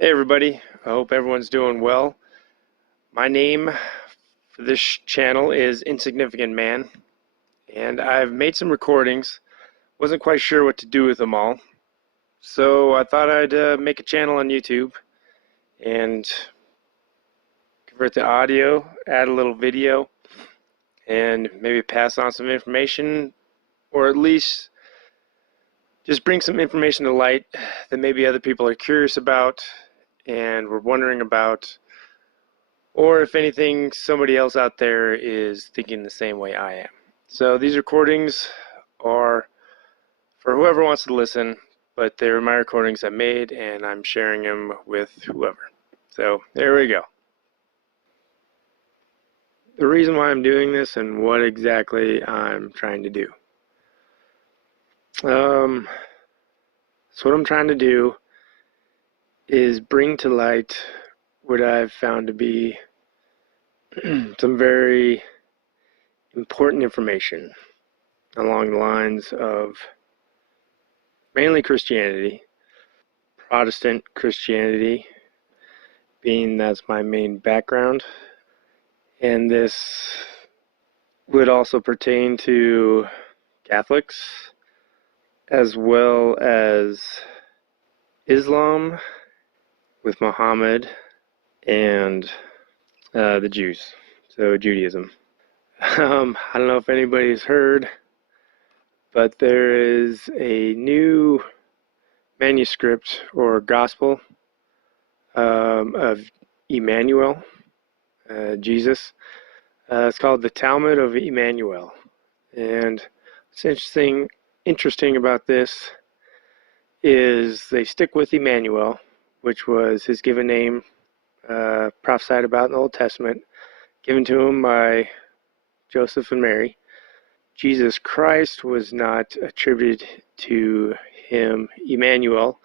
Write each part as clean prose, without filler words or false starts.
Hey everybody, I hope everyone's doing well. My name for this channel is Insignificant Man, and I've made some recordings. Wasn't quite sure what to do with them all, so I thought I'd make a channel on YouTube and convert the audio, add a little video, and maybe pass on some information, or at least just bring some information to light that maybe other people are curious about and were wondering about. Or if anything, somebody else out there is thinking the same way I am. So these recordings are for whoever wants to listen, but they're my recordings I made and I'm sharing them with whoever. So there we go. The reason why I'm doing this and what exactly I'm trying to do. So what I'm trying to do is bring to light what I've found to be some very important information along the lines of mainly Christianity, Protestant Christianity, being that's my main background. And this would also pertain to Catholics as well as Islam with Muhammad and the Jews, so Judaism. I don't know if anybody's heard, but there is a new manuscript or gospel of Emmanuel, Jesus. It's called the Talmud of Jmmanuel. And what's interesting about this is they stick with Emmanuel, which was his given name, prophesied about in the Old Testament, given to him by Joseph and Mary. Jesus Christ was not attributed to him, Emmanuel,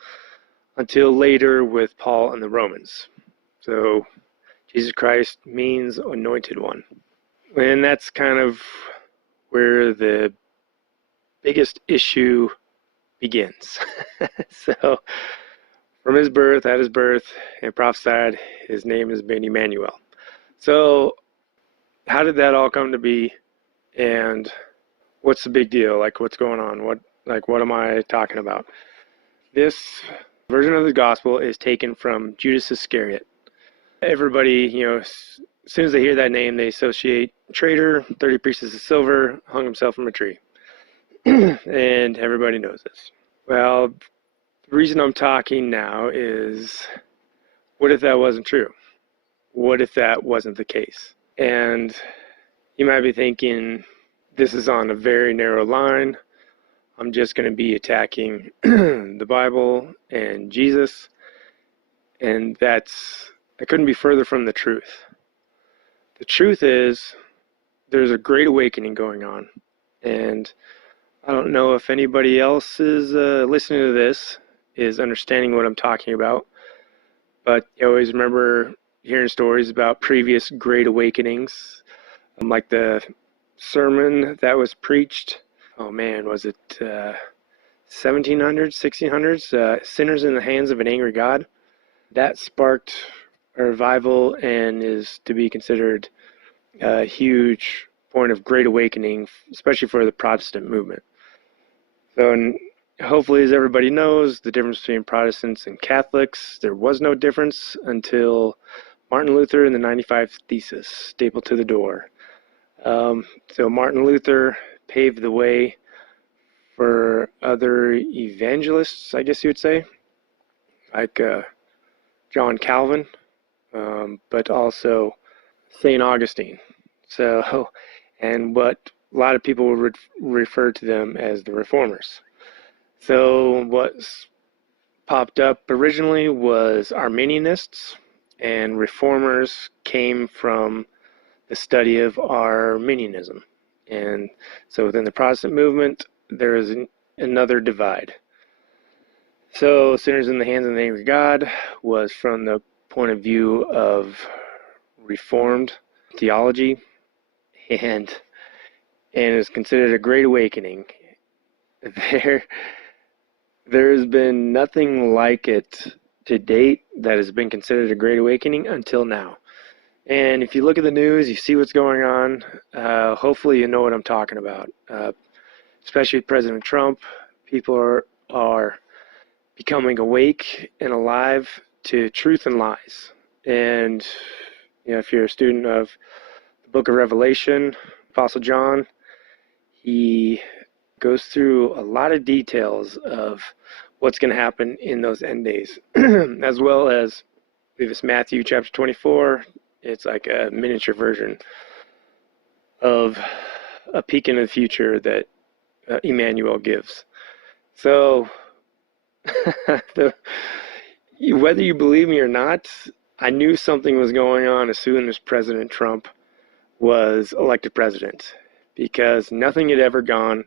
until later with Paul and the Romans. So Jesus Christ means anointed one. And that's kind of where the biggest issue begins. So from his birth, at his birth, and prophesied, his name has been Emmanuel. So how did that all come to be? And what's the big deal? Like, what's going on? What am I talking about? This version of the gospel is taken from Judas Iscariot. Everybody, as soon as they hear that name, they associate traitor, 30 pieces of silver, hung himself from a tree. And everybody knows this. Well, the reason I'm talking now is, what if that wasn't true? What if that wasn't the case? And you might be thinking, this is on a very narrow line. I'm just going to be attacking the Bible and Jesus. And that couldn't be further from the truth. The truth is, there's a great awakening going on. And I don't know if anybody else is listening to this is understanding what I'm talking about. But you always remember hearing stories about previous great awakenings. Like the sermon that was preached, was it 1700s, 1600s, Sinners in the Hands of an Angry God. That sparked a revival and is to be considered a huge point of great awakening, especially for the Protestant movement. So, and hopefully, as everybody knows, the difference between Protestants and Catholics, there was no difference until Martin Luther and the 95 Thesis stapled to the door. So Martin Luther paved the way for other evangelists, I guess you would say, like John Calvin, but also St. Augustine. So, and what a lot of people would refer to them as the Reformers. So what popped up originally was Arminianists, and Reformers came from the study of Arminianism. And so within the Protestant movement, there is another divide. So Sinners in the Hands of the Angry God was from the point of view of Reformed theology, and is considered a great awakening. There has been nothing like it to date that has been considered a great awakening until now. And if you look at the news, you see what's going on, hopefully you know what I'm talking about. Especially with President Trump, people are becoming awake and alive to truth and lies. And if you're a student of the book of Revelation, Apostle John, he goes through a lot of details of what's going to happen in those end days, as well as, I believe it's Matthew chapter 24. It's like a miniature version of a peek into the future that Emmanuel gives. So, whether you believe me or not, I knew something was going on as soon as President Trump was elected president, because nothing had ever gone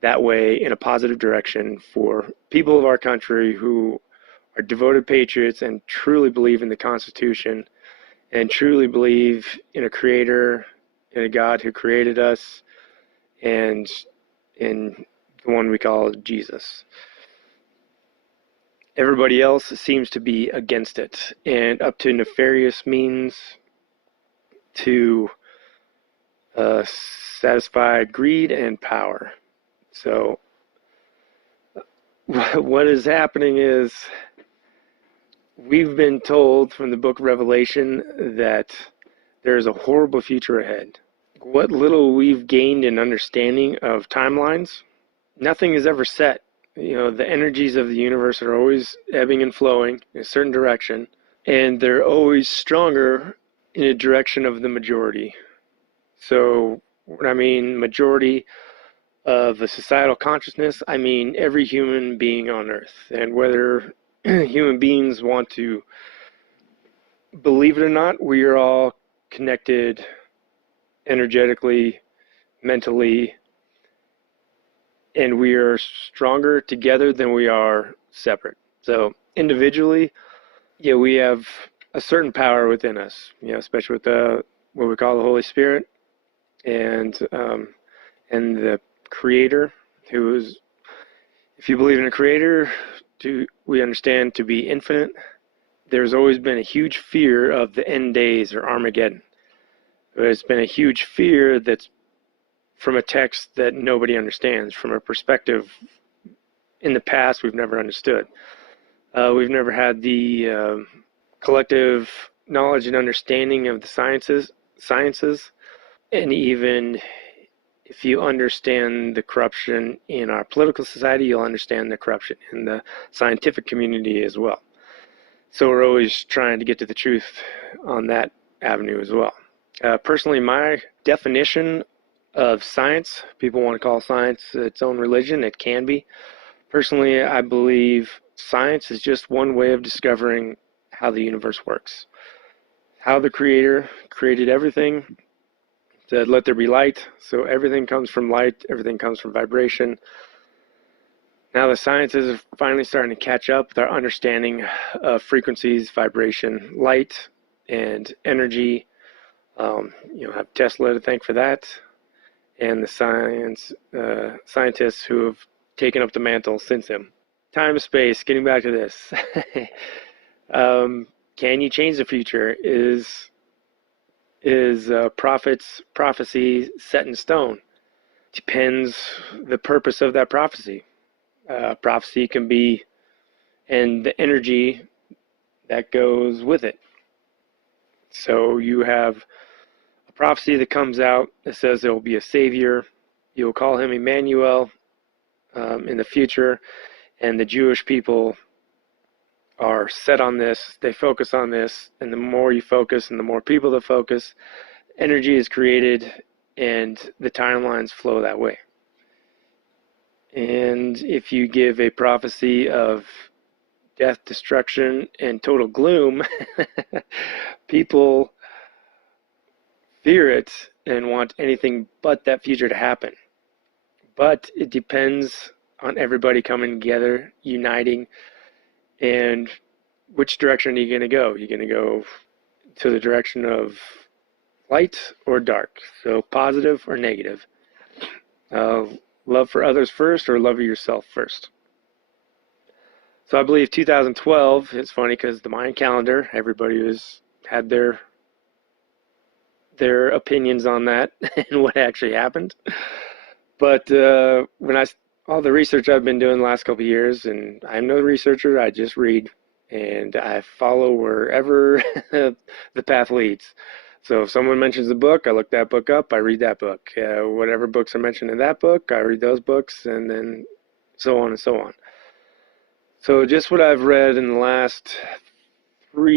that way in a positive direction for people of our country who are devoted patriots and truly believe in the Constitution and truly believe in a creator, in a God who created us, and in the one we call Jesus. Everybody else seems to be against it and up to nefarious means to satisfy greed and power. So what is happening is we've been told from the book of Revelation that there is a horrible future ahead. What little we've gained in understanding of timelines, nothing is ever set. The energies of the universe are always ebbing and flowing in a certain direction, and they're always stronger in a direction of the majority. So when I mean majority of a societal consciousness, I mean every human being on Earth. And whether human beings want to believe it or not, we are all connected energetically, mentally, and we are stronger together than we are separate. So individually, we have a certain power within us, especially with what we call the Holy Spirit, and the Creator, who is, if you believe in a Creator, we understand to be infinite. There's always been a huge fear of the end days or Armageddon. There's been a huge fear that's from a text that nobody understands, from a perspective in the past we've never understood. We've never had the collective knowledge and understanding of the sciences, and even if you understand the corruption in our political society, you'll understand the corruption in the scientific community as well. So we're always trying to get to the truth on that avenue as well. Personally, my definition of science, people want to call science its own religion, it can be. Personally, I believe science is just one way of discovering how the universe works. How the Creator created everything, said, let there be light. So everything comes from light, everything comes from vibration. Now the sciences are finally starting to catch up with our understanding of frequencies, vibration, light, and energy. Have Tesla to thank for that, and the scientists who have taken up the mantle since him. Time and space, getting back to this. Can you change the future? Is prophecy set in stone? Depends the purpose of that prophecy. Prophecy can be, and the energy that goes with it. So you have a prophecy that comes out that says there will be a savior. You'll call him Emmanuel in the future, and the Jewish people are set on this. They focus on this, and the more you focus and the more people that focus, energy is created, and the timelines flow that way. And if you give a prophecy of death, destruction, and total gloom, people fear it and want anything but that future to happen. But it depends on everybody coming together, uniting, and which direction are you going to go? You're going to go to the direction of light or dark, so positive or negative. Love for others first, or love yourself first. So I believe 2012, it's funny because the Mayan calendar, everybody had their opinions on that and what actually happened. But all the research I've been doing the last couple of years, and I'm no researcher, I just read and I follow wherever the path leads. So if someone mentions a book, I look that book up, I read that book. Whatever books are mentioned in that book, I read those books, and then so on and so on. So just what I've read in the last 4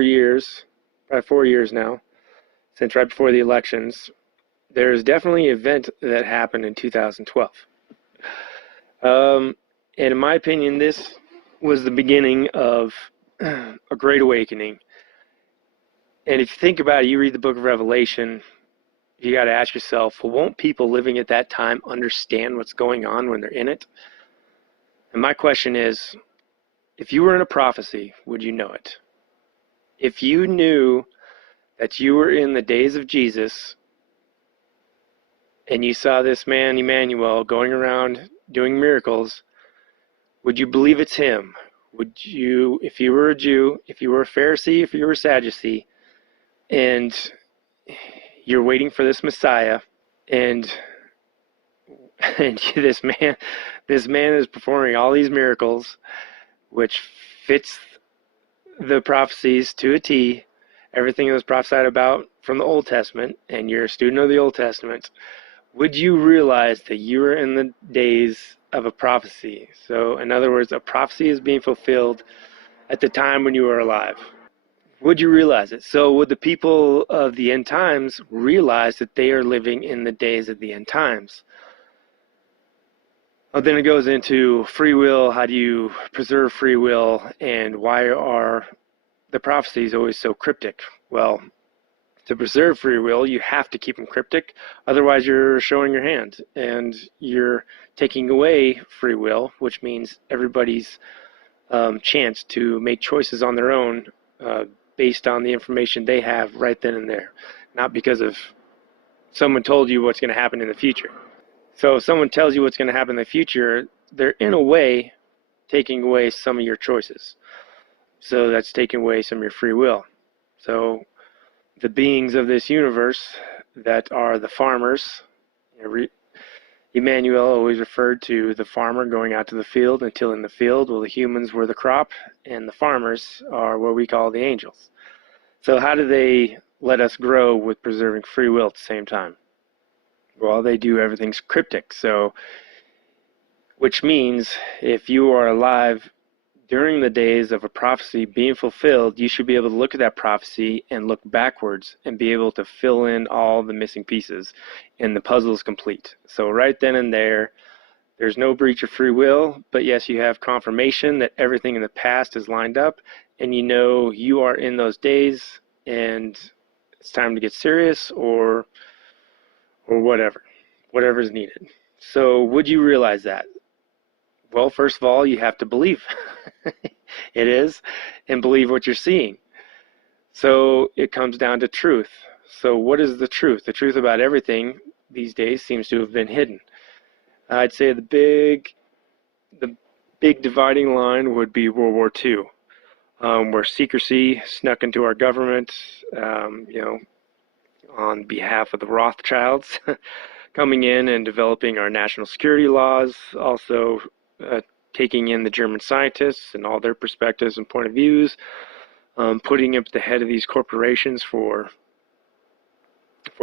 years, probably 4 years now, since right before the elections, there's definitely an event that happened in 2012. And in my opinion, this was the beginning of a great awakening. And if you think about it, you read the book of Revelation, you got to ask yourself, well, won't people living at that time understand what's going on when they're in it? And my question is, if you were in a prophecy, would you know it? If you knew that you were in the days of Jesus and you saw this man, Emmanuel, going around doing miracles, would you believe it's him? Would you, if you were a Jew, if you were a Pharisee, if you were a Sadducee, and you're waiting for this Messiah, and this man is performing all these miracles, which fits the prophecies to a T, everything that was prophesied about from the Old Testament, and you're a student of the Old Testament, would you realize that you were in the days of a prophecy? So, in other words, a prophecy is being fulfilled at the time when you were alive. Would you realize it? So, would the people of the end times realize that they are living in the days of the end times? Then it goes into free will. How do you preserve free will? And why are the prophecies always so cryptic? Well, to preserve free will, you have to keep them cryptic. Otherwise, you're showing your hand and you're taking away free will, which means everybody's chance to make choices on their own based on the information they have right then and there, not because of someone told you what's going to happen in the future. So if someone tells you what's going to happen in the future, they're in a way taking away some of your choices. So that's taking away some of your free will. So the beings of this universe that are the farmers, Emmanuel always referred to the farmer going out to the field and tilling the field. Well, the humans were the crop, and the farmers are what we call the angels. So how do they let us grow with preserving free will at the same time? Well, they do everything's cryptic. So, which means if you are alive during the days of a prophecy being fulfilled, you should be able to look at that prophecy and look backwards and be able to fill in all the missing pieces, and the puzzle is complete. So right then and there, there's no breach of free will, but yes, you have confirmation that everything in the past is lined up, and you know you are in those days, and it's time to get serious or whatever's needed. So would you realize that? Well, first of all, you have to believe it is and believe what you're seeing. So it comes down to truth. So what is the truth? The truth about everything these days seems to have been hidden. I'd say the big dividing line would be World War II, where secrecy snuck into our government, on behalf of the Rothschilds, coming in and developing our national security laws, also taking in the German scientists and all their perspectives and point of views, putting up the head of these corporations for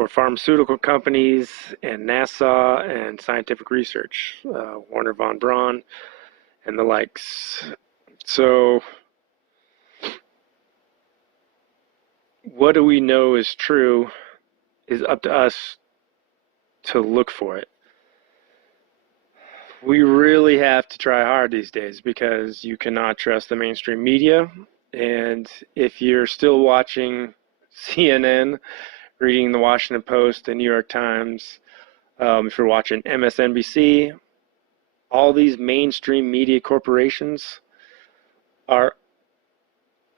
pharmaceutical companies and NASA and scientific research, Warner von Braun and the likes. So what do we know is true is up to us to look for it. We really have to try hard these days because you cannot trust the mainstream media. And if you're still watching CNN, reading the Washington Post, the New York Times, if you're watching MSNBC, all these mainstream media corporations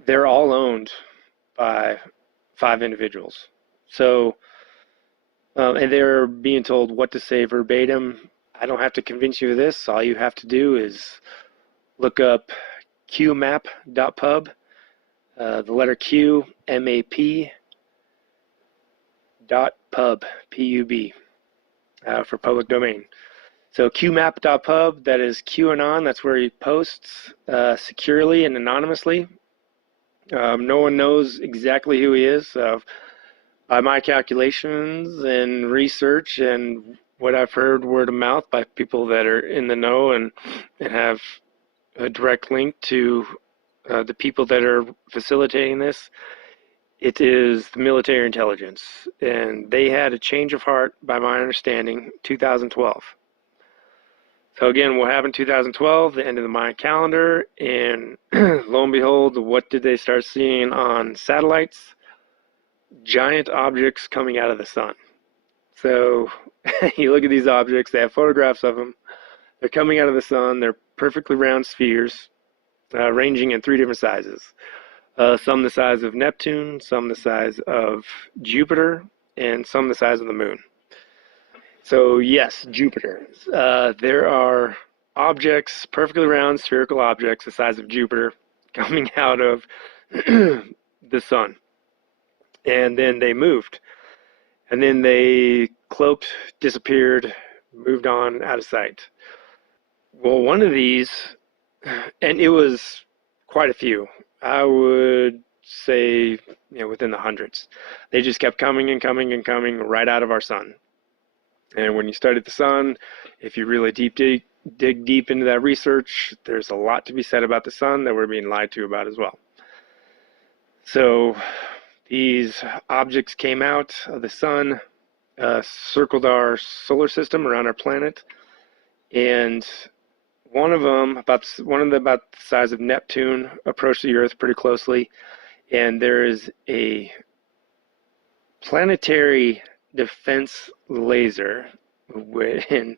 they're all owned by 5 individuals. So, and they're being told what to say verbatim. I don't have to convince you of this. All you have to do is look up qmap.pub, the letter Q, M-A-P, .pub, P-U-B, for public domain. So qmap.pub, that is QAnon, that's where he posts securely and anonymously. No one knows exactly who he is. By my calculations and research and what I've heard word of mouth by people that are in the know and have a direct link to the people that are facilitating this, it is the military intelligence. And they had a change of heart, by my understanding, 2012. So again, what happened in 2012, the end of the Mayan calendar, and lo and behold, what did they start seeing on satellites? Giant objects coming out of the sun. So you look at these objects, they have photographs of them. They're coming out of the sun. They're perfectly round spheres, ranging in 3 different sizes. Some the size of Neptune, some the size of Jupiter, and some the size of the moon. So yes, Jupiter. There are objects, perfectly round spherical objects the size of Jupiter, coming out of the sun. And then they moved. And then they cloaked, disappeared, moved on out of sight. Well, one of these, and it was quite a few, I would say, within the hundreds. They just kept coming and coming and coming right out of our sun. And when you study the sun, if you really dig deep into that research, there's a lot to be said about the sun that we're being lied to about as well. So these objects came out of the sun, circled our solar system around our planet, and one of them, about the size of Neptune, approached the Earth pretty closely, and there is a planetary defense laser in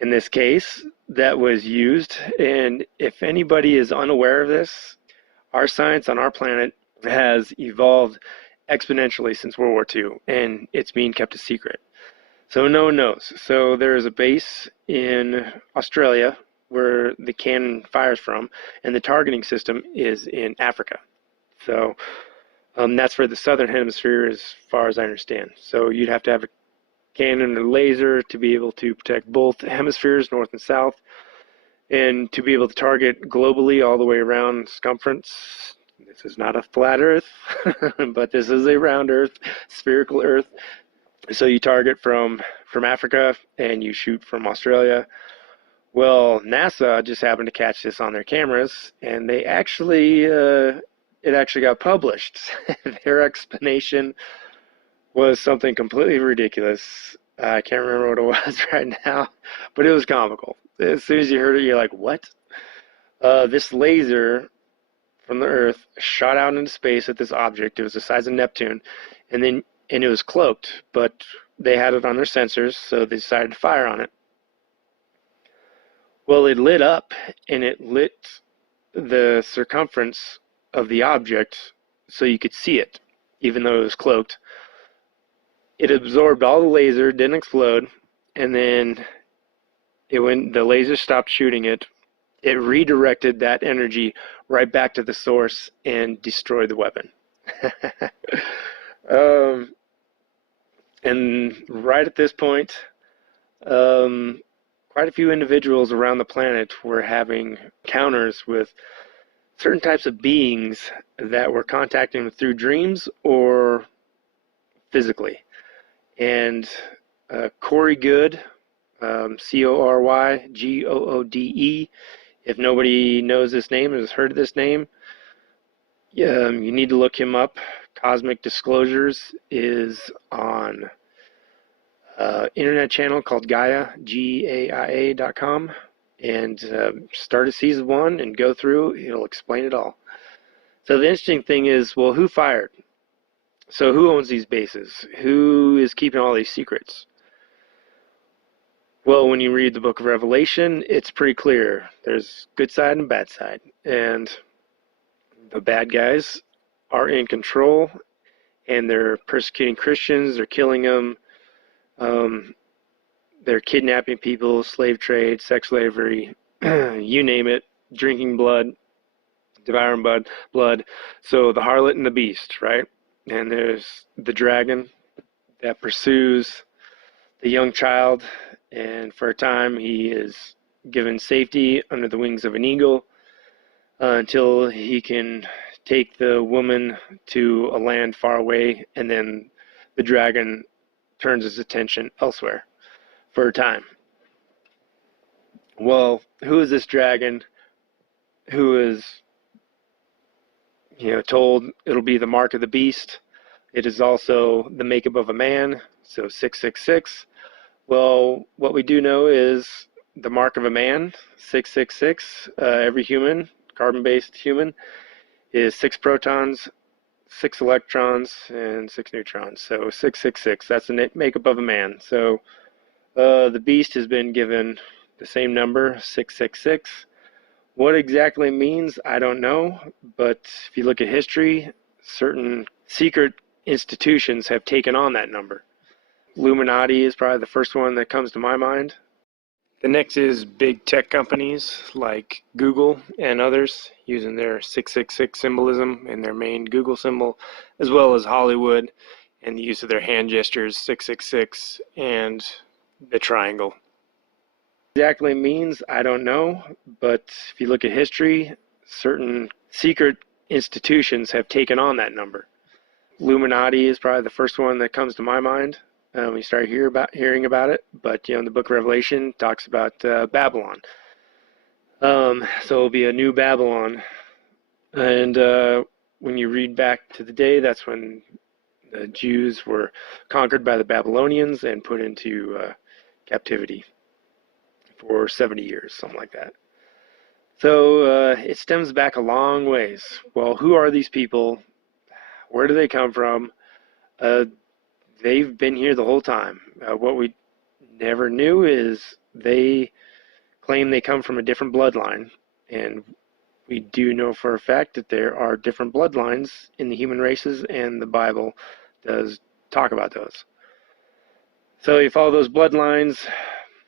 this case that was used. And if anybody is unaware of this, our science on our planet has evolved exponentially since World War II, and it's being kept a secret. So no one knows. So there is a base in Australia where the cannon fires from, and the targeting system is in Africa. So that's for the southern hemisphere as far as I understand. So you'd have to have a cannon or laser to be able to protect both hemispheres, north and south, and to be able to target globally all the way around circumference. This is not a flat Earth, but this is a round Earth, spherical Earth. So you target from Africa and you shoot from Australia. Well, NASA just happened to catch this on their cameras, and they actually it actually got published. Their explanation was something completely ridiculous. I can't remember what it was right now, but it was comical. As soon as you heard it, you're like, what? This laser from the Earth shot out into space at this object. It was the size of Neptune, and it was cloaked, but they had it on their sensors, so they decided to fire on it. Well, it lit up, and it lit the circumference of the object so you could see it, even though it was cloaked. It absorbed all the laser, didn't explode, and then the laser stopped shooting it. It redirected that energy right back to the source and destroyed the weapon. And right at this point, quite a few individuals around the planet were having encounters with certain types of beings that were contacting them through dreams or physically. And Corey Good, Corygode, if nobody knows this name or has heard of this name, you need to look him up. Cosmic Disclosures is on internet channel called Gaia, GAIA.com, and start at season 1 and go through. It'll explain it all. So the interesting thing is, well, who fired? So who owns these bases? Who is keeping all these secrets? Well, when you read the book of Revelation, it's pretty clear. There's good side and bad side. And the bad guys are in control, and they're persecuting Christians. They're killing them. They're kidnapping people, slave trade, sex slavery, you name it. drinking blood, devouring blood. So the harlot and the beast, right? And there's the dragon that pursues the young child, and for a time he is given safety under the wings of an eagle until he can take the woman to a land far away, and then the dragon turns his attention elsewhere for a time. Well, who is this dragon who is, told it'll be the mark of the beast? It is also the makeup of a man, so 666. Well, what we do know is the mark of a man, 666. Every human, carbon-based human, is 6 protons, 6 electrons, and 6 neutrons. So 666, that's the makeup of a man. So the beast has been given the same number, 666. What exactly it means, I don't know. But if you look at history, certain secret institutions have taken on that number. Illuminati is probably the first one that comes to my mind. The next is big tech companies like Google and others using their 666 symbolism in their main Google symbol, as well as Hollywood and the use of their hand gestures, 666 and the triangle. What exactly means, I don't know, but if you look at history, certain secret institutions have taken on that number. Illuminati is probably the first one that comes to my mind. We start hearing about it, but the book of Revelation talks about Babylon. So it'll be a new Babylon, and when you read back to the day, that's when the Jews were conquered by the Babylonians and put into captivity for 70 years, something like that. So it stems back a long ways. Well, who are these people? Where do they come from? They've been here the whole time. What we never knew is they claim they come from a different bloodline, and we do know for a fact that there are different bloodlines in the human races, and the Bible does talk about those. So you follow those bloodlines.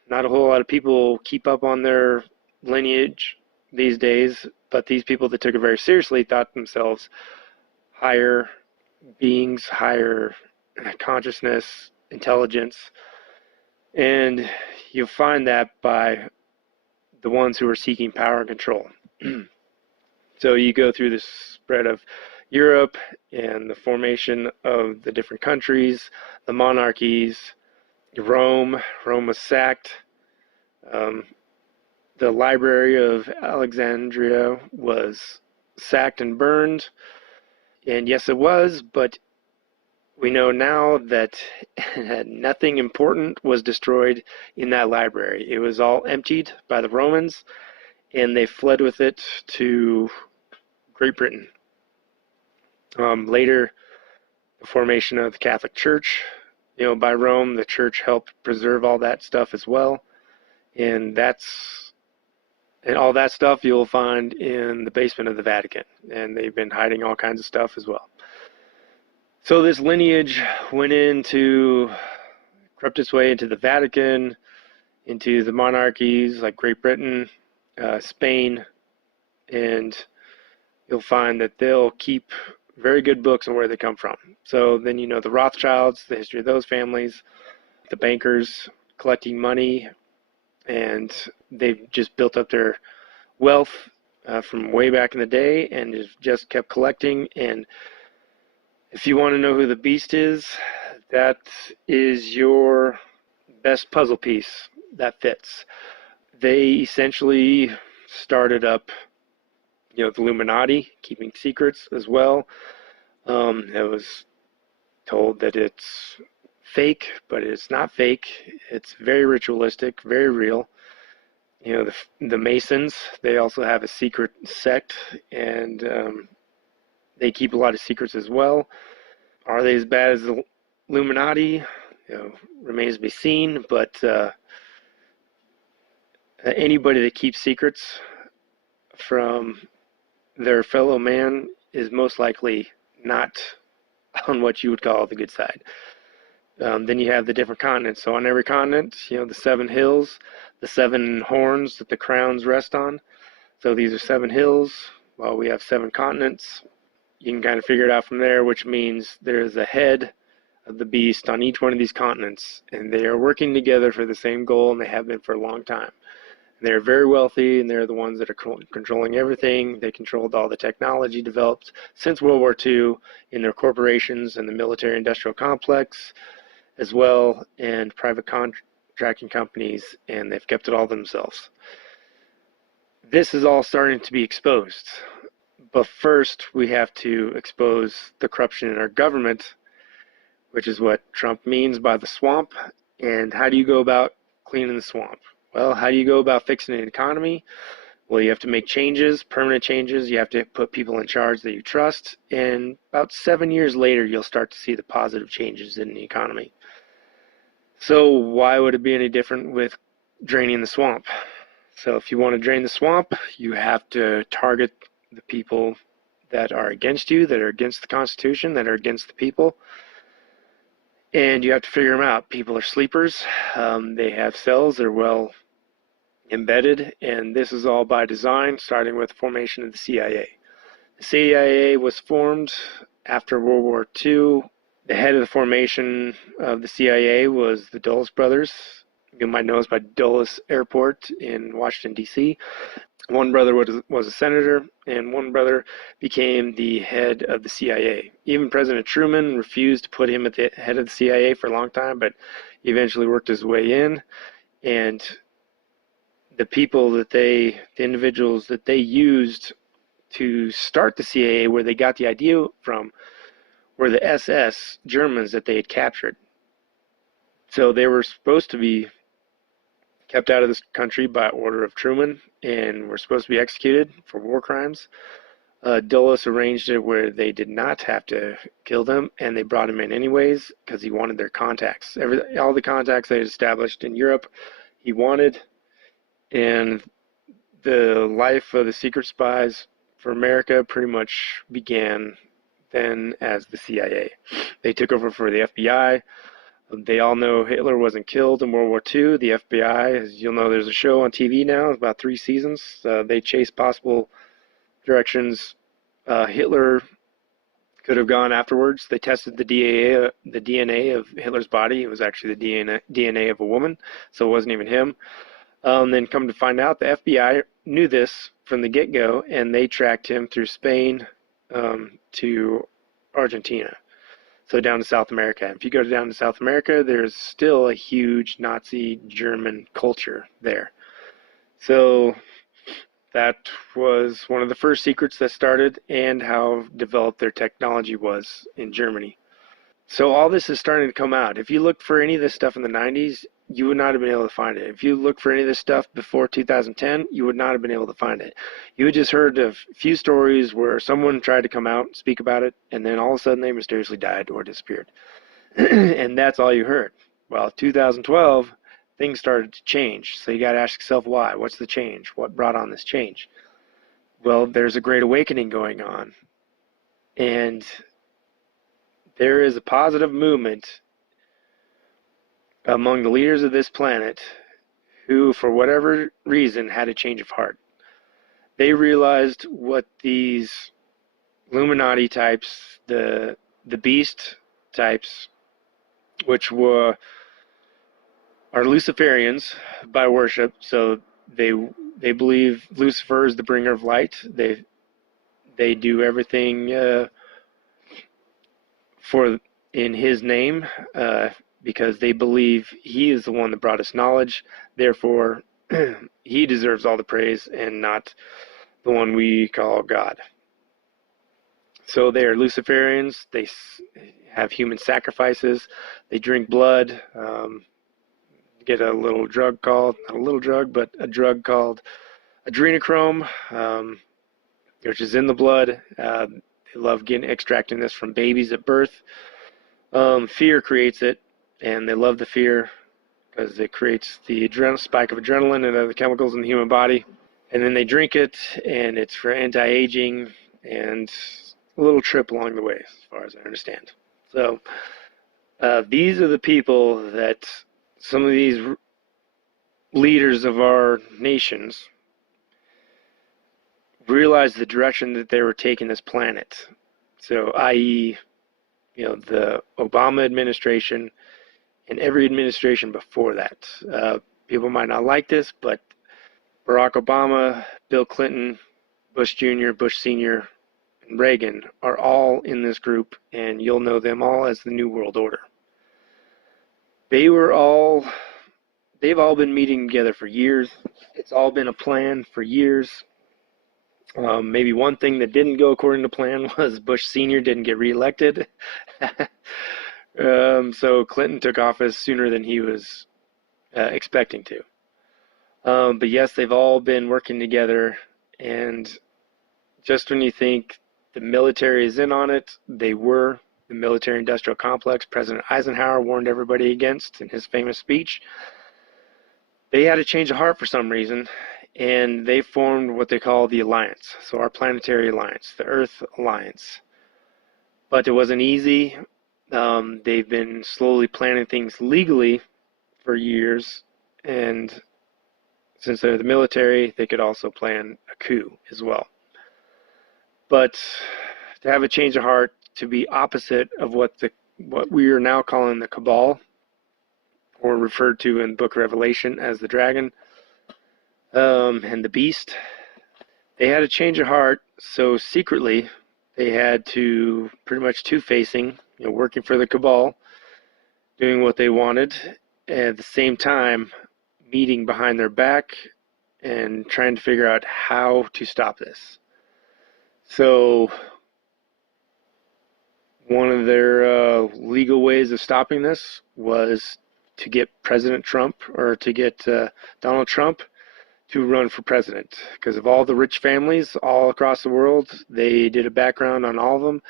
Not a whole lot of people keep up on their lineage these days, but these people that took it very seriously thought themselves higher beings, higher consciousness, intelligence, and you'll find that by the ones who are seeking power and control. So you go through the spread of Europe and the formation of the different countries, the monarchies. Rome was sacked. The Library of Alexandria was sacked and burned. And yes, it was, but we know now that nothing important was destroyed in that library. It was all emptied by the Romans, and they fled with it to Great Britain. Later, the formation of the Catholic Church, by Rome, the church helped preserve all that stuff as well. And all that stuff you'll find in the basement of the Vatican. And they've been hiding all kinds of stuff as well. So this lineage crept its way into the Vatican, into the monarchies like Great Britain, Spain, and you'll find that they'll keep very good books on where they come from. So then the Rothschilds, the history of those families, the bankers collecting money, and they've just built up their wealth from way back in the day and just kept collecting. And if you want to know who the beast is, that is your best puzzle piece that fits. They essentially started up, the Illuminati, keeping secrets as well. It was told that it's fake, but it's not fake. It's very ritualistic, very real. The Masons, they also have a secret sect, and they keep a lot of secrets as well. Are they as bad as the Illuminati? Remains to be seen, but anybody that keeps secrets from their fellow man is most likely not on what you would call the good side. Then you have the different continents. So on every continent, the 7 hills, the 7 horns that the crowns rest on. So these are 7 hills, while we have 7 continents. You can kind of figure it out from there, which means there's a head of the beast on each one of these continents, and they are working together for the same goal, and they have been for a long time. They're very wealthy, and they're the ones that are controlling everything. They controlled all the technology developed since World War II in their corporations and the military-industrial complex as well, and private contracting companies, and they've kept it all themselves. This is all starting to be exposed. But first, we have to expose the corruption in our government, which is what Trump means by the swamp. And how do you go about cleaning the swamp? Well, how do you go about fixing an economy? Well, you have to make changes, permanent changes. You have to put people in charge that you trust. And about 7 years later, you'll start to see the positive changes in the economy. So why would it be any different with draining the swamp? So if you want to drain the swamp, you have to target the people that are against you, that are against the Constitution, that are against the people. And you have to figure them out. People are sleepers. They have cells. They're well embedded. And this is all by design, starting with the formation of the CIA. The CIA was formed after World War II. The head of the formation of the CIA was the Dulles brothers. You might know us by Dulles Airport in Washington, D.C. One brother was a senator, and one brother became the head of the CIA. Even President Truman refused to put him at the head of the CIA for a long time, but he eventually worked his way in. And the individuals that they used to start the CIA, where they got the idea from, were the SS Germans that they had captured. So they were supposed to be kept out of this country by order of Truman, and were supposed to be executed for war crimes. Dulles arranged it where they did not have to kill them, and they brought him in anyways because he wanted their contacts. All the contacts they had established in Europe, he wanted, and the life of the secret spies for America pretty much began then as the CIA. They took over for the FBI. They all know Hitler wasn't killed in World War II. The FBI, as you'll know, there's a show on TV now, about 3 seasons. They chase possible directions Hitler could have gone afterwards. They tested the DNA of Hitler's body. It was actually the DNA of a woman, so it wasn't even him. Then come to find out, the FBI knew this from the get-go, and they tracked him through Spain to Argentina. So down to South America. If you go down to South America, there's still a huge Nazi German culture there. So that was one of the first secrets that started, and how developed their technology was in Germany. So all this is starting to come out. If you looked for any of this stuff in the 90s, you would not have been able to find it. If you looked for any of this stuff before 2010, you would not have been able to find it. You had just heard of a few stories where someone tried to come out and speak about it, and then all of a sudden they mysteriously died or disappeared. And that's all you heard. Well, 2012, things started to change. So you got to ask yourself why. What's the change? What brought on this change? Well, there's a great awakening going on. And there is a positive movement among the leaders of this planet who, for whatever reason, had a change of heart. They realized what these Illuminati types, the beast types, which are Luciferians by worship, so they believe Lucifer is the bringer of light. They do everything in his name, because they believe he is the one that brought us knowledge. Therefore, he deserves all the praise and not the one we call God. So they are Luciferians. They have human sacrifices. They drink blood. Get a little drug called, not a little drug, but a drug called adrenochrome, which is in the blood. They love extracting this from babies at birth. Fear creates it, and they love the fear because it creates the spike of adrenaline and other chemicals in the human body. And then they drink it, and it's for anti-aging and a little trip along the way, as far as I understand. So these are the people that some of these leaders of our nations realized the direction that they were taking this planet. So, i.e., the Obama administration and every administration before that. People might not like this, but Barack Obama, Bill Clinton, Bush Jr., Bush Sr., and Reagan are all in this group, and you'll know them all as the New World Order. They've all been meeting together for years. It's all been a plan for years. Maybe one thing that didn't go according to plan was Bush Sr. didn't get reelected. So Clinton took office sooner than he was expecting to. But yes, they've all been working together, and just when you think the military is in on it, they were. The military-industrial complex President Eisenhower warned everybody against in his famous speech. They had a change of heart for some reason, and they formed what they call the Alliance, so our planetary alliance, the Earth Alliance. But it wasn't easy. They've been slowly planning things legally for years, and since they're the military, they could also plan a coup as well. But to have a change of heart, to be opposite of what we are now calling the Cabal, or referred to in Book of Revelation as the dragon and the beast, they had a change of heart. So secretly, they had to pretty much two-facing, working for the Cabal, doing what they wanted, and at the same time meeting behind their back and trying to figure out how to stop this. So one of their legal ways of stopping this was to get President Trump, or to get Donald Trump to run for president. Because of all the rich families all across the world, they did a background on all of them.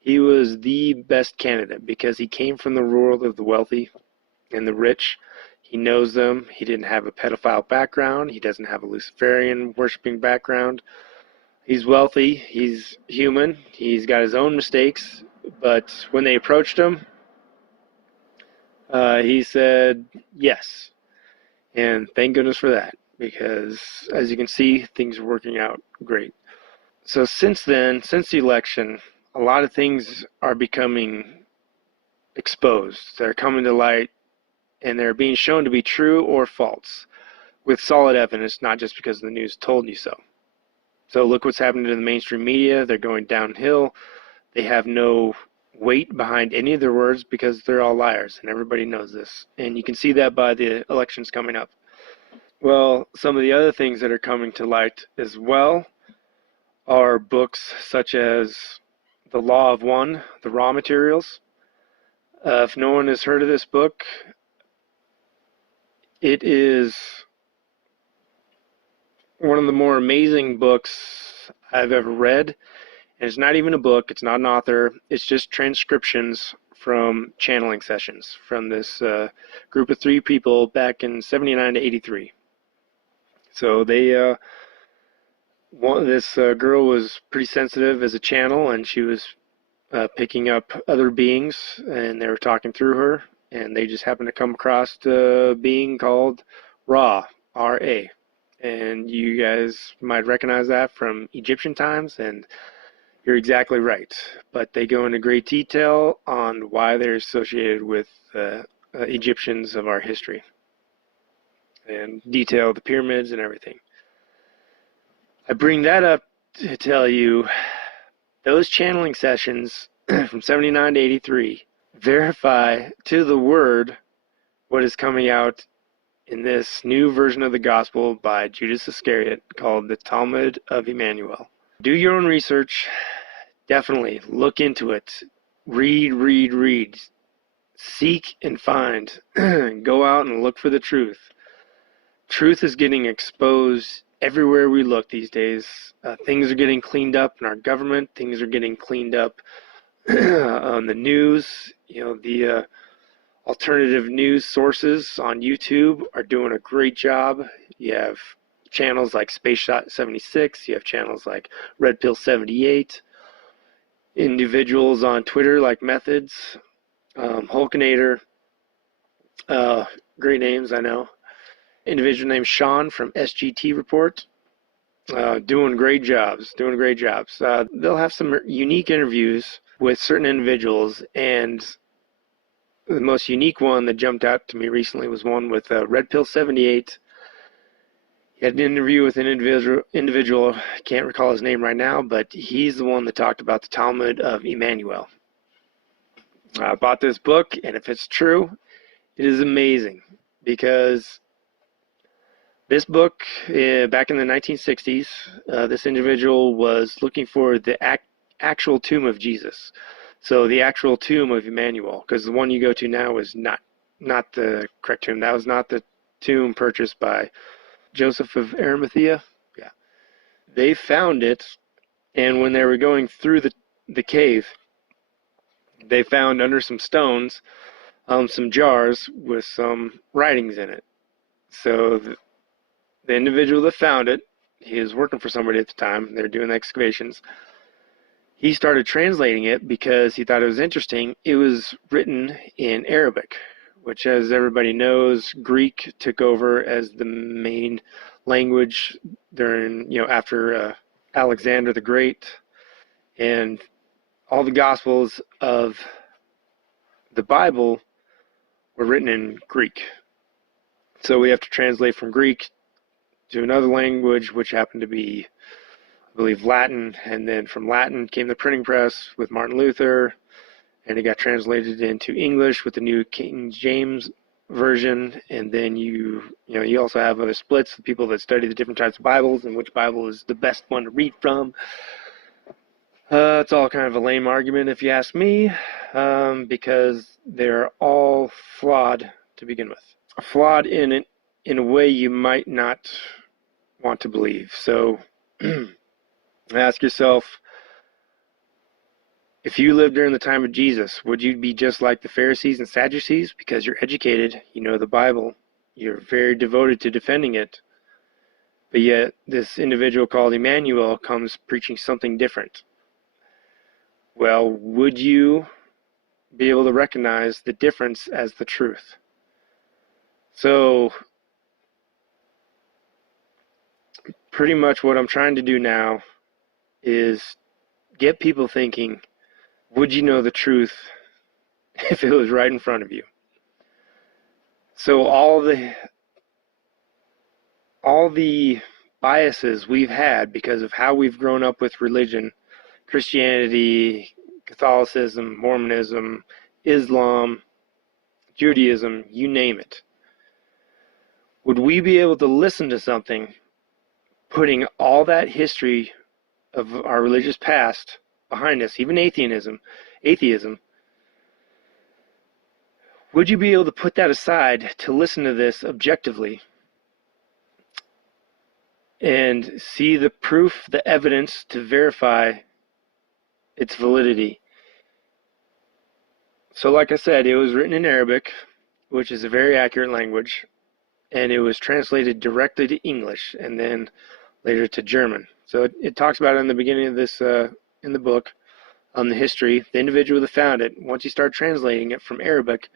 He was the best candidate because he came from the world of the wealthy and the rich. He knows them. He didn't have a pedophile background. He doesn't have a Luciferian worshiping background. He's wealthy. He's human. He's got his own mistakes. But when they approached him, he said yes. And thank goodness for that, because as you can see, things are working out great. So since then, since the election, a lot of things are becoming exposed. They're coming to light, and they're being shown to be true or false with solid evidence, not just because the news told you so. So look what's happening to the mainstream media. They're going downhill. They have no weight behind any of their words because they're all liars, and everybody knows this. And you can see that by the elections coming up. Well, some of the other things that are coming to light as well are books such as The Law of One, The Raw Materials. If no one has heard of this book, it is one of the more amazing books I've ever read. And it's not even a book, it's not an author, it's just transcriptions from channeling sessions from this group of 3 people back in 79 to 83. So they, this girl was pretty sensitive as a channel, and she was picking up other beings, and they were talking through her, and they just happened to come across a being called Ra, R-A. And you guys might recognize that from Egyptian times, and you're exactly right. But they go into great detail on why they're associated with Egyptians of our history, and detail the pyramids and everything. I bring that up to tell you those channeling sessions from 79 to 83 verify to the word what is coming out in this new version of the gospel by Judas Iscariot called the Talmud of Jmmanuel. Do your own research. Definitely look into it. Read. Seek and find. Go out and look for the truth. Truth is getting exposed everywhere we look these days. Things are getting cleaned up in our government. Things are getting cleaned up on the news. The alternative news sources on YouTube are doing a great job. You have channels like Space Shot 76. You have channels like Red Pill 78. Individuals on Twitter like Methods, Hulkinator. Great names, I know. Individual named Sean from SGT Report. Doing great jobs, doing great jobs. They'll have some unique interviews with certain individuals, and the most unique one that jumped out to me recently was one with Red Pill 78. He had an interview with an individual, I can't recall his name right now, but he's the one that talked about the Talmud of Jmmanuel. I bought this book, and if it's true, it is amazing, because this book, back in the 1960s, this individual was looking for the actual tomb of Jesus. So the actual tomb of Emmanuel, because the one you go to now is not the correct tomb. That was not the tomb purchased by Joseph of Arimathea. Yeah, they found it, and when they were going through the cave, they found under some stones some jars with some writings in it. So the individual that found it, he was working for somebody at the time. They were doing excavations. He started translating it because he thought it was interesting. It was written in Arabic, which, as everybody knows, Greek took over as the main language during, after Alexander the Great, and all the Gospels of the Bible were written in Greek. So we have to translate from Greek to another language, which happened to be, I believe, Latin, and then from Latin came the printing press with Martin Luther, and it got translated into English with the new King James version. And then you also have other splits, the people that study the different types of Bibles and which Bible is the best one to read from. It's all kind of a lame argument, if you ask me, because they're all flawed to begin with. Flawed in a way you might not want to believe. So ask yourself, if you lived during the time of Jesus, would you be just like the Pharisees and Sadducees? Because you're educated, you know the Bible, you're very devoted to defending it, but yet this individual called Emmanuel comes preaching something different. Well, would you be able to recognize the difference as the truth? So pretty much what I'm trying to do now is get people thinking, would you know the truth if it was right in front of you? So all the biases we've had because of how we've grown up with religion, Christianity, Catholicism, Mormonism, Islam, Judaism, you name it. Would we be able to listen to something putting all that history of our religious past behind us, even atheism, would you be able to put that aside to listen to this objectively and see the proof, the evidence to verify its validity? So like I said, it was written in Arabic, which is a very accurate language, and it was translated directly to English and then later to German. So it talks about it in the beginning of this, in the book, on the history. The individual that found it, once he started translating it from Arabic,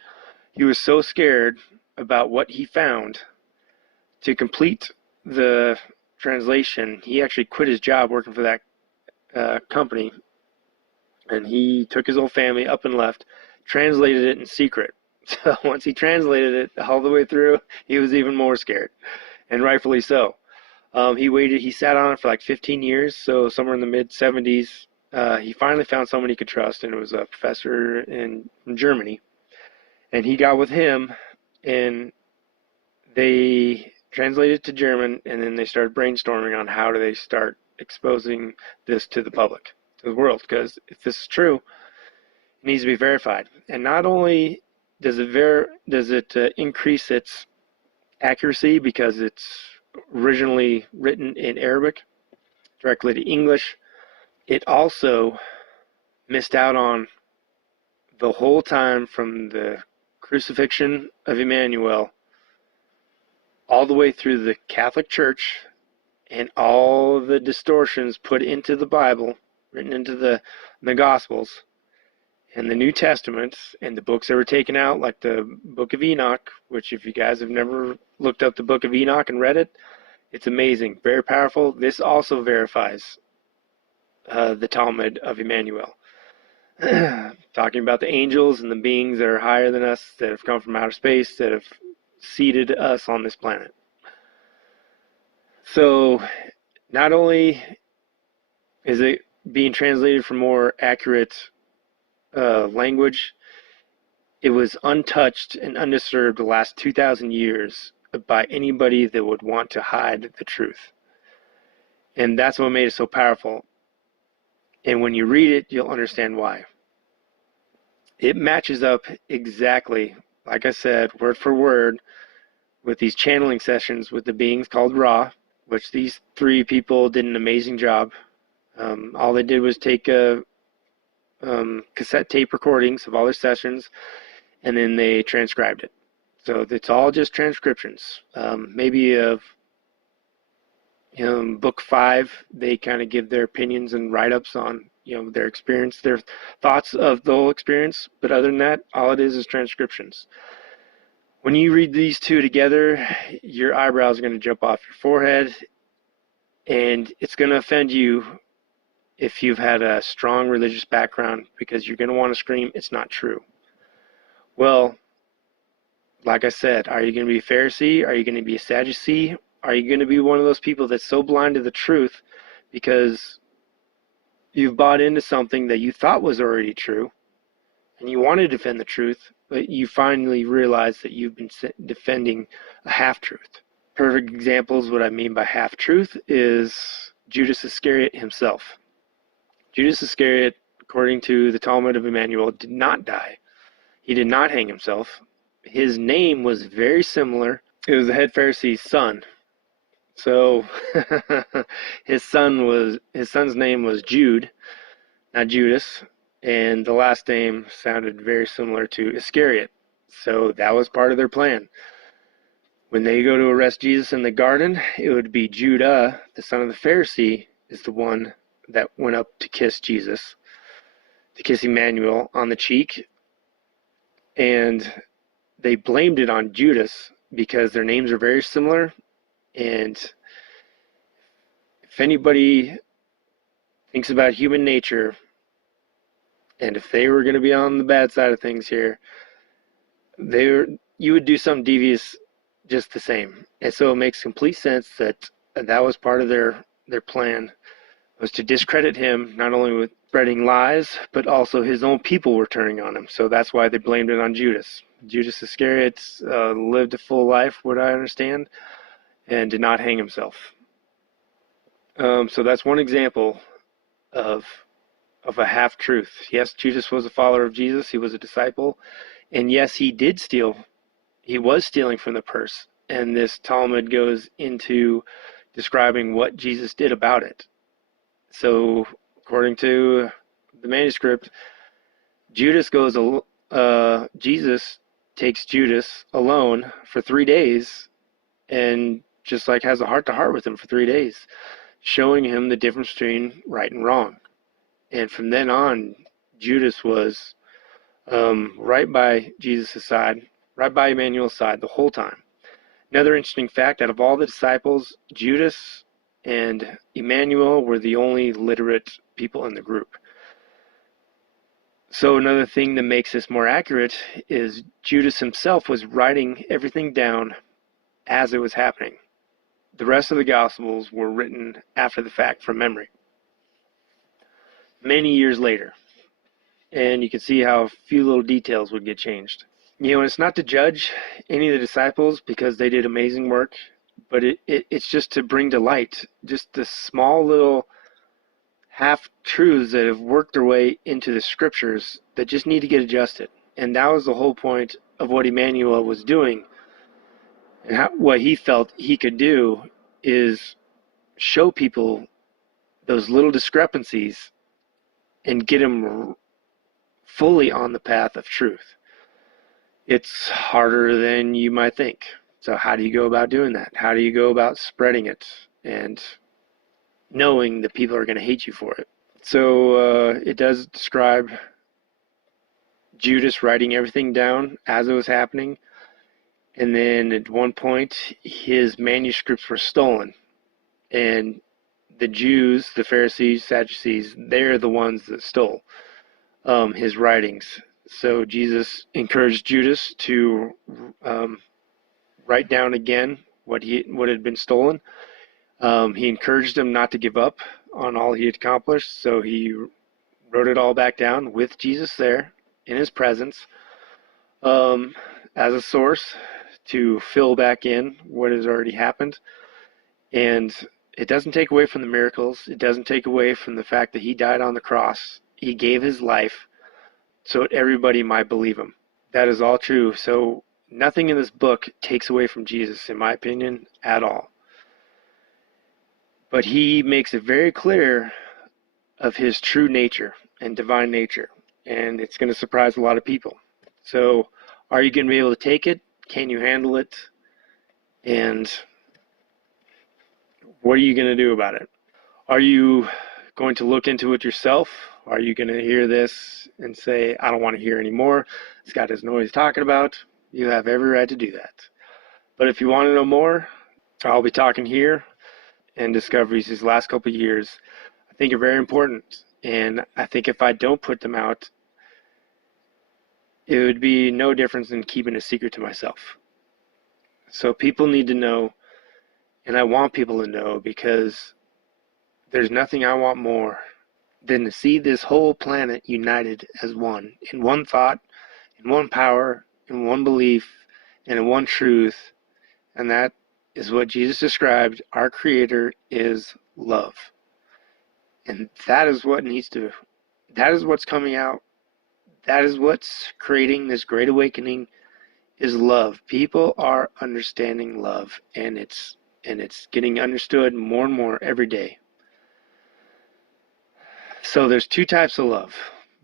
he was so scared about what he found. To complete the translation, he actually quit his job working for that company, and he took his whole family up and left, translated it in secret. So once he translated it all the way through, he was even more scared, and rightfully so. He sat on it for like 15 years, so somewhere in the mid-70s, he finally found someone he could trust, and it was a professor in Germany. And he got with him, and they translated it to German, and then they started brainstorming on how do they start exposing this to the public, to the world, because if this is true, it needs to be verified. And not only does it increase its accuracy because it's originally written in Arabic directly to English, it also missed out on the whole time from the crucifixion of Emmanuel all the way through the Catholic Church and all the distortions put into the Bible, written into the Gospels and the New Testament and the books that were taken out, like the Book of Enoch, which if you guys have never looked up the Book of Enoch and read it, It's amazing, very powerful. This also verifies the Talmud of Jmmanuel. Talking about the angels and the beings that are higher than us, that have come from outer space, that have seeded us on this planet. So not only is it being translated for more accurate language, it was untouched and undisturbed the last 2,000 years by anybody that would want to hide the truth. And that's what made it so powerful. And when you read it, you'll understand why. It matches up exactly, like I said, word for word, with these channeling sessions with the beings called Ra, which these three people did an amazing job. All they did was take cassette tape recordings of all their sessions, and then they transcribed it. So it's all just transcriptions. Maybe of book 5, they kind of give their opinions and write-ups on their experience, their thoughts of the whole experience. But other than that, all it is transcriptions. When you read these two together, your eyebrows are going to jump off your forehead, and it's going to offend you if you've had a strong religious background, because you're going to want to scream, "It's not true." Well, like I said, are you going to be a Pharisee? Are you going to be a Sadducee? Are you going to be one of those people that's so blind to the truth because you've bought into something that you thought was already true, and you want to defend the truth, but you finally realize that you've been defending a half-truth? Perfect examples. What I mean by half-truth is Judas Iscariot himself. Judas Iscariot, according to the Talmud of Jmmanuel, did not die. He did not hang himself. His name was very similar. It was the head Pharisee's son. So his son's name was Jude, not Judas, and the last name sounded very similar to Iscariot. So that was part of their plan. When they go to arrest Jesus in the garden, it would be Judah, the son of the Pharisee, is the one that went up to kiss Jesus, to kiss Emmanuel on the cheek, and they blamed it on Judas because their names are very similar. And if anybody thinks about human nature, and if they were going to be on the bad side of things here, you would do something devious just the same. And so it makes complete sense that that was part of their plan, was to discredit him, not only with spreading lies, but also his own people were turning on him. So that's why they blamed it on Judas. Judas Iscariot lived a full life, what I understand, and did not hang himself. So that's one example of a half-truth. Yes, Judas was a follower of Jesus. He was a disciple. And yes, he did steal. He was stealing from the purse. And this Talmud goes into describing what Jesus did about it. So according to the manuscript, Jesus takes Judas alone for 3 days and just like has a heart-to-heart with him for 3 days, showing him the difference between right and wrong. And from then on, Judas was right by Jesus' side, right by Emmanuel's side the whole time. Another interesting fact, out of all the disciples, Judas and Emmanuel were the only literate people in the group. So another thing that makes this more accurate is Judas himself was writing everything down as it was happening. The rest of the Gospels were written after the fact from memory, many years later. And you can see how a few little details would get changed. It's not to judge any of the disciples because they did amazing work, but it's just to bring to light just the small little half-truths that have worked their way into the scriptures that just need to get adjusted. And that was the whole point of what Emmanuel was doing. And what he felt he could do is show people those little discrepancies and get them fully on the path of truth. It's harder than you might think. So how do you go about doing that? How do you go about spreading it and knowing that people are going to hate you for it? So it does describe Judas writing everything down as it was happening. And then at one point, his manuscripts were stolen. And the Jews, the Pharisees, Sadducees, they're the ones that stole his writings. So Jesus encouraged Judas to write down again what had been stolen. He encouraged him not to give up on all he had accomplished, so he wrote it all back down with Jesus there in his presence as a source to fill back in what has already happened. And it doesn't take away from the miracles. It doesn't take away from the fact that he died on the cross. He gave his life so everybody might believe him. That is all true. So nothing in this book takes away from Jesus, in my opinion, at all. But he makes it very clear of his true nature and divine nature. And it's going to surprise a lot of people. So are you going to be able to take it? Can you handle it? And what are you going to do about it? Are you going to look into it yourself? Are you going to hear this and say, I don't want to hear anymore? This guy doesn't know what he's talking about. You have every right to do that. But if you want to know more, I'll be talking here and discoveries these last couple of years I think are very important. And I think if I don't put them out, it would be no difference than keeping a secret to myself. So people need to know, and I want people to know, because there's nothing I want more than to see this whole planet united as one, in one thought, in one power, in one belief, and in one truth. And that is what Jesus described. Our Creator is love. And that is what needs to, that is what's coming out. That is what's creating this great awakening, is love. People are understanding love, and it's getting understood more and more every day. So there's two types of love.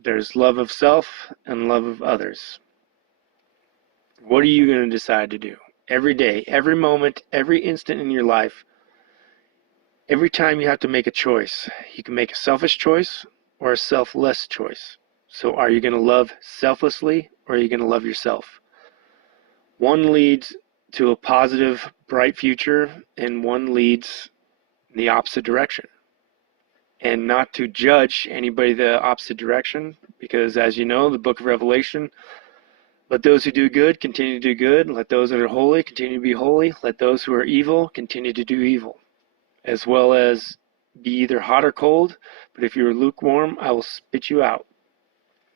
There's love of self and love of others. What are you going to decide to do? Every day, every moment, every instant in your life, every time you have to make a choice. You can make a selfish choice or a selfless choice. So are you going to love selflessly, or are you going to love yourself? One leads to a positive, bright future, and one leads in the opposite direction. And not to judge anybody the opposite direction, because as you know, the book of Revelation, let those who do good continue to do good. Let those that are holy continue to be holy. Let those who are evil continue to do evil. As well as be either hot or cold, but if you're lukewarm, I will spit you out.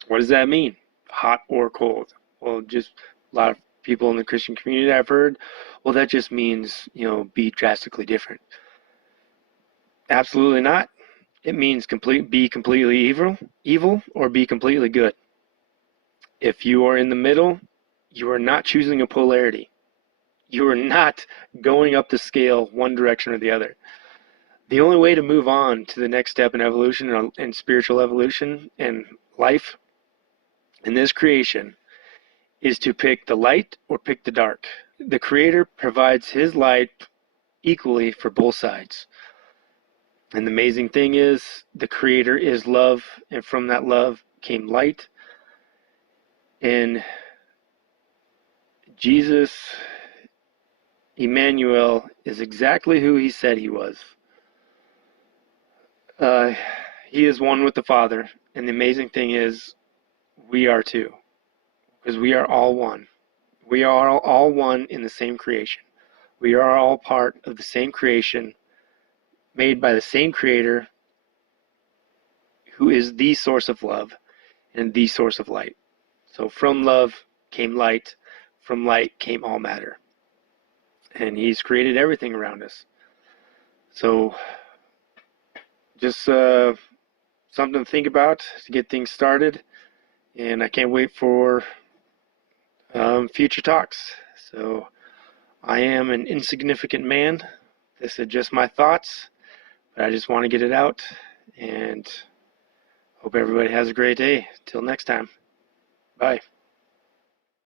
What does that mean? Hot or cold? Well, just a lot of people in the Christian community I've heard, well, that just means, be drastically different. Absolutely not. It means be completely evil, or be completely good. If you are in the middle, you are not choosing a polarity. You are not going up the scale one direction or the other. The only way to move on to the next step in evolution and spiritual evolution and life in this creation is to pick the light or pick the dark. The Creator provides his light equally for both sides. And the amazing thing is, the Creator is love, and from that love came light. And Jesus, Emmanuel, is exactly who he said he was. He is one with the Father, and the amazing thing is, we are too, because we are all one. We are all one in the same creation. We are all part of the same creation, made by the same Creator, who is the source of love and the source of light. So from love came light, from light came all matter. And he's created everything around us. So just something to think about to get things started. And I can't wait for future talks. So I am an insignificant man. This is just my thoughts, but I just want to get it out. And hope everybody has a great day. Till next time. Bye.